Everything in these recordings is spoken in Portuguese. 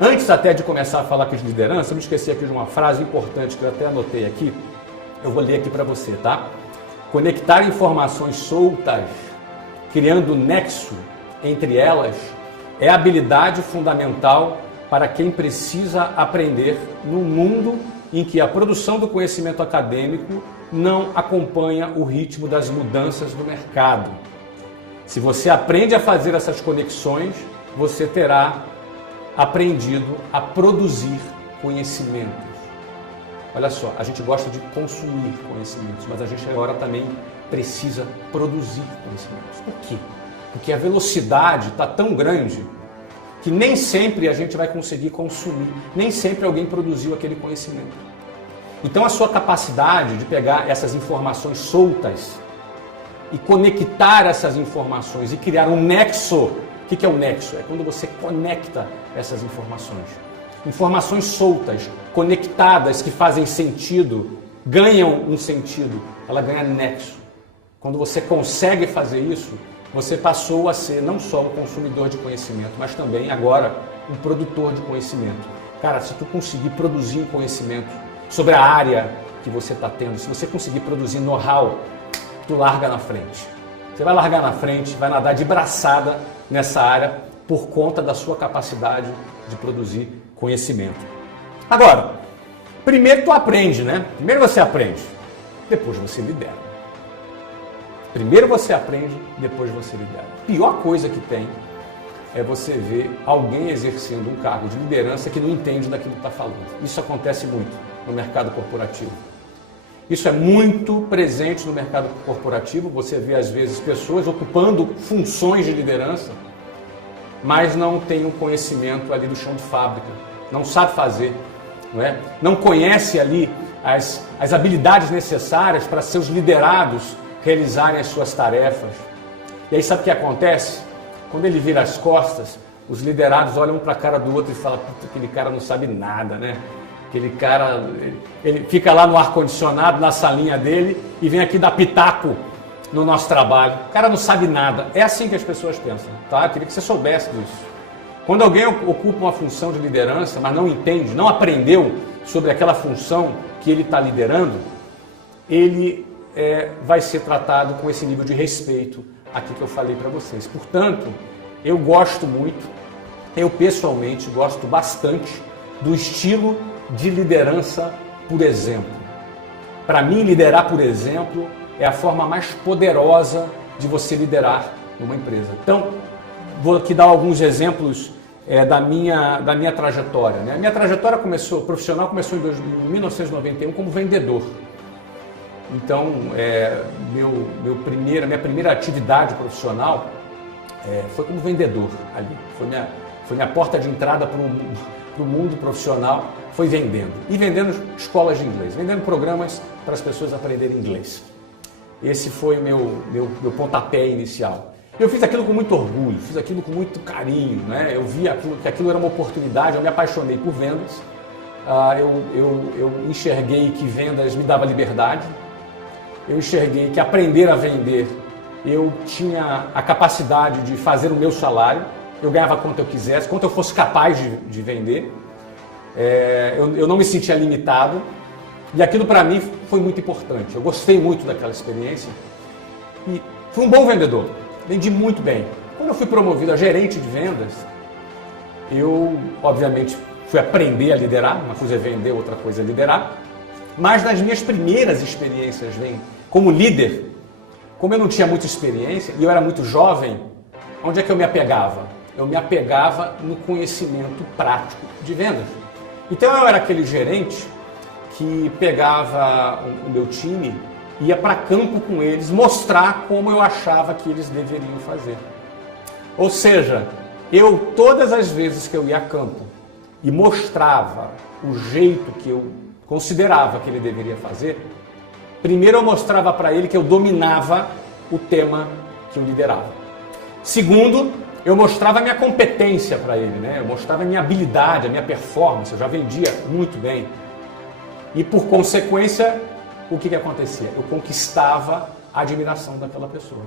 Antes até de começar a falar aqui de liderança, eu me esqueci aqui de uma frase importante que eu até anotei aqui. Eu vou ler aqui para você, tá? Conectar informações soltas, criando nexo entre elas, é habilidade fundamental para quem precisa aprender num mundo em que a produção do conhecimento acadêmico não acompanha o ritmo das mudanças do mercado. Se você aprende a fazer essas conexões, você terá aprendido a produzir conhecimentos. Olha só, a gente gosta de consumir conhecimentos, mas a gente agora também precisa produzir conhecimentos. Por quê? Porque a velocidade está tão grande que nem sempre a gente vai conseguir consumir, nem sempre alguém produziu aquele conhecimento. Então a sua capacidade de pegar essas informações soltas e conectar essas informações e criar um nexo. O que é o nexo? É quando você conecta essas informações. Informações soltas, conectadas, que fazem sentido, ganham um sentido. Ela ganha nexo. Quando você consegue fazer isso, você passou a ser não só um consumidor de conhecimento, mas também agora um produtor de conhecimento. Cara, se tu conseguir produzir um conhecimento sobre a área que você está tendo, se você conseguir produzir know-how, tu larga na frente. Você vai largar na frente, vai nadar de braçada nessa área por conta da sua capacidade de produzir conhecimento. Agora, primeiro tu aprende, né? Primeiro você aprende, depois você lidera. Primeiro você aprende, depois você lidera. A pior coisa que tem é você ver alguém exercendo um cargo de liderança que não entende daquilo que está falando. Isso acontece muito no mercado corporativo. Isso é muito presente no mercado corporativo. Você vê, às vezes, pessoas ocupando funções de liderança, mas não tem um conhecimento ali do chão de fábrica, não sabe fazer, não é? Não conhece ali as habilidades necessárias para seus liderados realizarem as suas tarefas. E aí sabe o que acontece? Quando ele vira as costas, os liderados olham um para a cara do outro e falam: puta, aquele cara não sabe nada, né? Aquele cara, ele fica lá no ar-condicionado, na salinha dele, e vem aqui dar pitaco no nosso trabalho. O cara não sabe nada. É assim que as pessoas pensam, tá? Eu queria que você soubesse disso. Quando alguém ocupa uma função de liderança, mas não entende, não aprendeu sobre aquela função que ele está liderando, ele vai ser tratado com esse nível de respeito aqui que eu falei para vocês. Portanto, eu gosto muito, eu pessoalmente gosto bastante do estilo de liderança por exemplo. Para mim, liderar por exemplo é a forma mais poderosa de você liderar numa empresa. Então, vou aqui dar alguns exemplos da minha trajetória, né? A minha trajetória profissional começou em 1991 como vendedor. Então, minha primeira atividade profissional foi como vendedor ali. Foi minha porta de entrada para o mundo profissional, foi vendendo. E vendendo escolas de inglês, vendendo programas para as pessoas aprenderem inglês. Esse foi o meu pontapé inicial. Eu fiz aquilo com muito orgulho, fiz aquilo com muito carinho, né? Eu vi que aquilo era uma oportunidade, eu me apaixonei por vendas. Eu enxerguei que vendas me dava liberdade. Eu enxerguei que aprender a vender, eu tinha a capacidade de fazer o meu salário. Eu ganhava quanto eu quisesse, quanto eu fosse capaz de vender. Eu não me sentia limitado. E aquilo para mim foi muito importante. Eu gostei muito daquela experiência. E fui um bom vendedor. Vendi muito bem. Quando eu fui promovido a gerente de vendas, eu, obviamente, fui aprender a liderar. Uma coisa é vender, outra coisa é liderar. Mas nas minhas primeiras experiências como líder, como eu não tinha muita experiência e eu era muito jovem, onde é que eu me apegava? Eu me apegava no conhecimento prático de vendas. Então eu era aquele gerente que pegava o meu time, ia para campo com eles, mostrar como eu achava que eles deveriam fazer. Ou seja, todas as vezes que eu ia a campo e mostrava o jeito que eu considerava que ele deveria fazer, primeiro eu mostrava para ele que eu dominava o tema que eu liderava. Segundo, eu mostrava a minha competência para ele, né? Eu mostrava a minha habilidade, a minha performance, eu já vendia muito bem. E por consequência, o que acontecia? Eu conquistava a admiração daquela pessoa.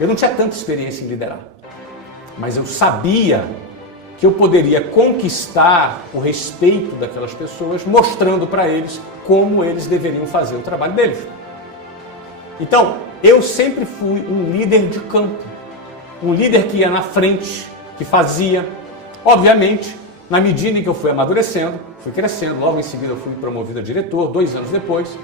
Eu não tinha tanta experiência em liderar, mas eu sabia que eu poderia conquistar o respeito daquelas pessoas, mostrando para eles como eles deveriam fazer o trabalho deles. Então, eu sempre fui um líder de campo, um líder que ia na frente, que fazia. Obviamente, na medida em que eu fui amadurecendo, fui crescendo, logo em seguida eu fui promovido a diretor, 2 anos depois,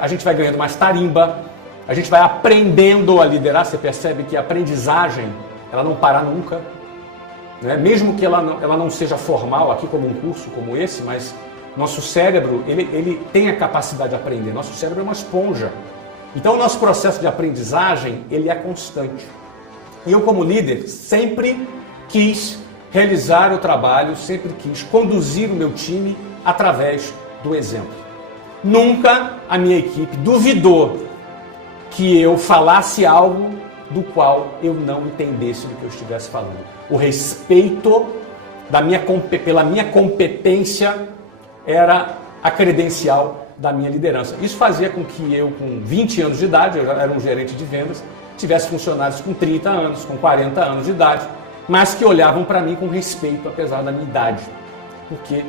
a gente vai ganhando mais tarimba, a gente vai aprendendo a liderar. Você percebe que a aprendizagem, ela não para nunca, né? Mesmo que ela não seja formal aqui como um curso como esse, mas nosso cérebro, ele tem a capacidade de aprender. Nosso cérebro é uma esponja. Então o nosso processo de aprendizagem, ele é constante. E eu, como líder, sempre quis realizar o trabalho, sempre quis conduzir o meu time através do exemplo. Nunca a minha equipe duvidou que eu falasse algo do qual eu não entendesse do que eu estivesse falando. O respeito pela minha competência era a credencial da minha liderança. Isso fazia com que eu, com 20 anos de idade, eu já era um gerente de vendas, tivesse funcionários com 30 anos, com 40 anos de idade, mas que olhavam para mim com respeito, apesar da minha idade. Porque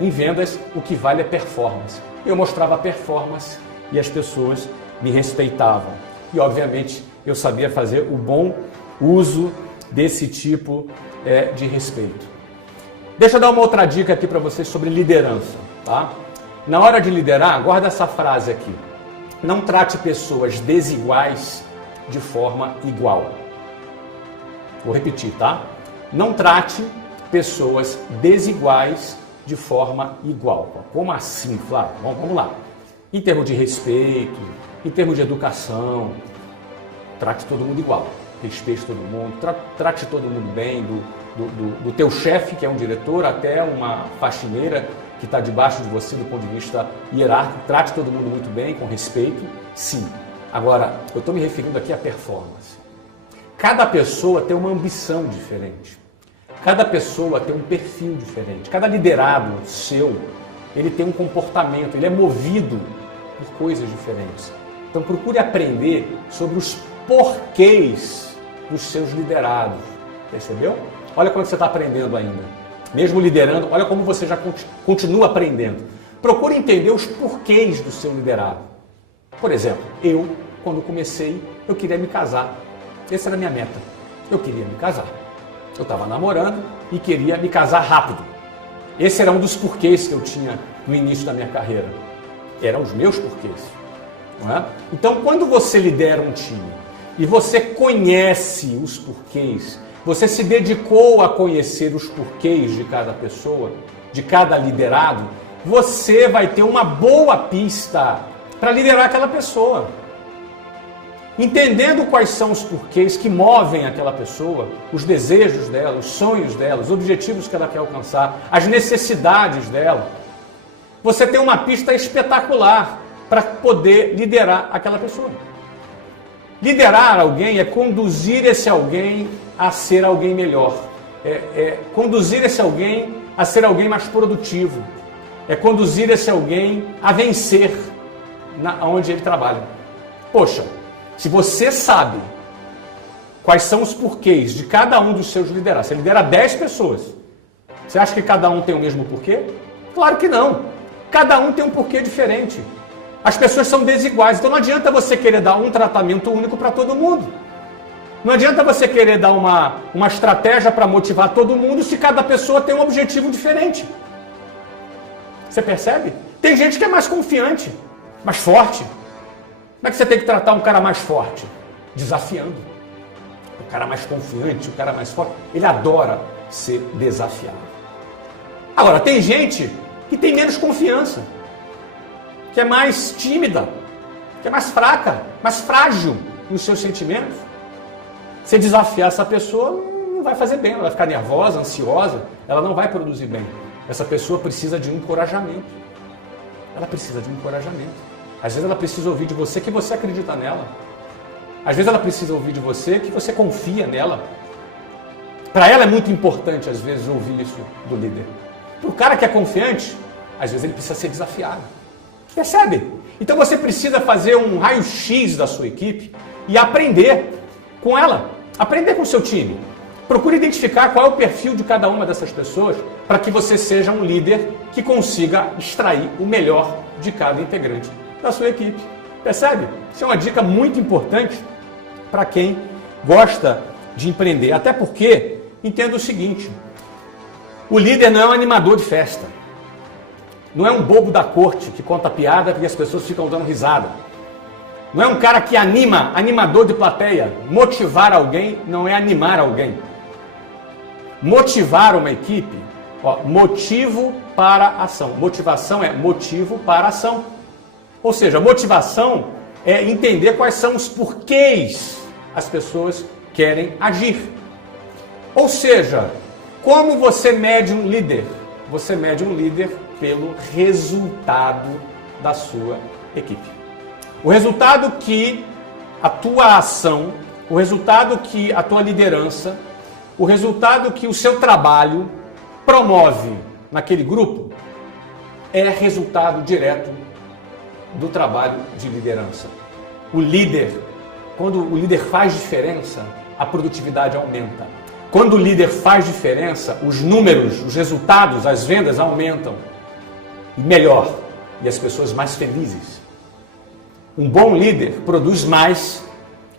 em vendas o que vale é performance. Eu mostrava performance e as pessoas me respeitavam. E, obviamente, eu sabia fazer o bom uso desse tipo de respeito. Deixa eu dar uma outra dica aqui para vocês sobre liderança, tá? Na hora de liderar, guarda essa frase aqui. Não trate pessoas desiguais de forma igual. Vou repetir, tá? Não trate pessoas desiguais de forma igual. Como assim, Flávio? Vamos lá. Em termos de respeito, em termos de educação, trate todo mundo igual. Respeite todo mundo, trate todo mundo bem, do teu chefe, que é um diretor, até uma faxineira que está debaixo de você do ponto de vista hierárquico. Trate todo mundo muito bem, com respeito, sim. Agora, eu estou me referindo aqui à performance. Cada pessoa tem uma ambição diferente. Cada pessoa tem um perfil diferente. Cada liderado seu, ele tem um comportamento, ele é movido por coisas diferentes. Então procure aprender sobre os porquês dos seus liderados. Percebeu? Olha como você está aprendendo ainda. Mesmo liderando, olha como você já continua aprendendo. Procure entender os porquês do seu liderado. Por exemplo, eu, quando comecei, eu queria me casar. Essa era a minha meta. Eu queria me casar. Eu estava namorando e queria me casar rápido. Esse era um dos porquês que eu tinha no início da minha carreira. Eram os meus porquês. Não é? Então, quando você lidera um time e você conhece os porquês, você se dedicou a conhecer os porquês de cada pessoa, de cada liderado, você vai ter uma boa pista para liderar aquela pessoa. Entendendo quais são os porquês que movem aquela pessoa, os desejos dela, os sonhos dela, os objetivos que ela quer alcançar, as necessidades dela, você tem uma pista espetacular para poder liderar aquela pessoa. Liderar alguém é conduzir esse alguém a ser alguém melhor. Conduzir esse alguém a ser alguém mais produtivo. É conduzir esse alguém a vencer onde ele trabalha. Poxa, se você sabe quais são os porquês de cada um dos seus liderados, você lidera 10 pessoas, você acha que cada um tem o mesmo porquê? Claro que não. Cada um tem um porquê diferente. As pessoas são desiguais, então não adianta você querer dar um tratamento único para todo mundo. Não adianta você querer dar uma estratégia para motivar todo mundo se cada pessoa tem um objetivo diferente. Você percebe? Tem gente que é mais confiante, mais forte. Como é que você tem que tratar um cara mais forte? Desafiando. O cara mais confiante, o cara mais forte, ele adora ser desafiado. Agora, tem gente que tem menos confiança, que é mais tímida, que é mais fraca, mais frágil nos seus sentimentos. Se desafiar essa pessoa, não vai fazer bem, ela vai ficar nervosa, ansiosa, ela não vai produzir bem. Essa pessoa precisa de um encorajamento. Ela precisa de um encorajamento. Às vezes ela precisa ouvir de você que você acredita nela. Às vezes ela precisa ouvir de você que você confia nela. Para ela é muito importante, às vezes, ouvir isso do líder. Para o cara que é confiante, às vezes ele precisa ser desafiado. Percebe? Então você precisa fazer um raio-x da sua equipe e aprender com ela. Aprender com o seu time. procure identificar qual é o perfil de cada uma dessas pessoas para que você seja um líder que consiga extrair o melhor de cada integrante da sua equipe. Percebe? Isso é uma dica muito importante para quem gosta de empreender. Até porque, entenda o seguinte, o líder não é um animador de festa. Não é um bobo da corte que conta piada e as pessoas ficam dando risada. Não é um cara que anima, animador de plateia. Motivar alguém não é animar alguém. Motivar uma equipe, motivo para ação. Motivação é motivo para ação. Ou seja, motivação é entender quais são os porquês as pessoas querem agir. Ou seja, como você mede um líder? Você mede um líder pelo resultado da sua equipe. O resultado que a tua ação, o resultado que a tua liderança, o resultado que o seu trabalho promove naquele grupo é resultado direto do trabalho de liderança. O líder, quando o líder faz diferença, a produtividade aumenta. Quando o líder faz diferença, os números, os resultados, as vendas aumentam. E melhor, e as pessoas mais felizes. Um bom líder produz mais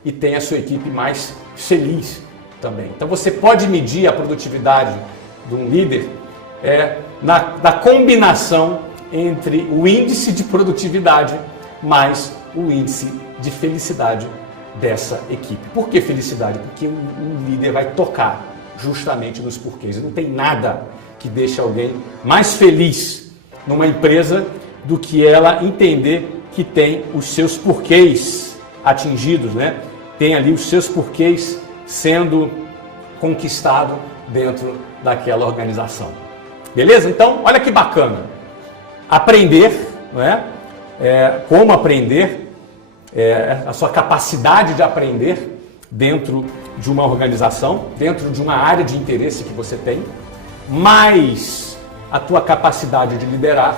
e tem a sua equipe mais feliz também. Então você pode medir a produtividade de um líder na combinação entre o índice de produtividade mais o índice de felicidade dessa equipe. Por que felicidade? Porque um líder vai tocar justamente nos porquês. Não tem nada que deixe alguém mais feliz numa empresa do que ela entender que tem os seus porquês atingidos, né? Tem ali os seus porquês sendo conquistado dentro daquela organização. Beleza? Então, olha que bacana. Aprender, não é? Como aprender, a sua capacidade de aprender dentro de uma organização, dentro de uma área de interesse que você tem, mais a tua capacidade de liderar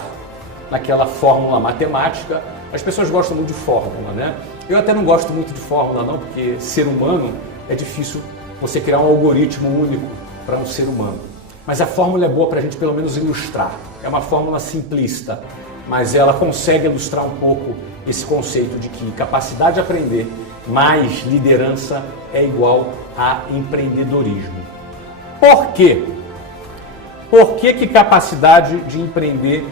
naquela fórmula matemática. As pessoas gostam muito de fórmula, né? Eu até não gosto muito de fórmula não, porque ser humano é difícil você criar um algoritmo único para um ser humano. Mas a fórmula é boa para a gente pelo menos ilustrar. É uma fórmula simplista, mas ela consegue ilustrar um pouco esse conceito de que capacidade de aprender mais liderança é igual a empreendedorismo. Por quê? Por que capacidade de empreender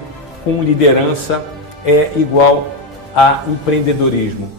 com liderança é igual a empreendedorismo?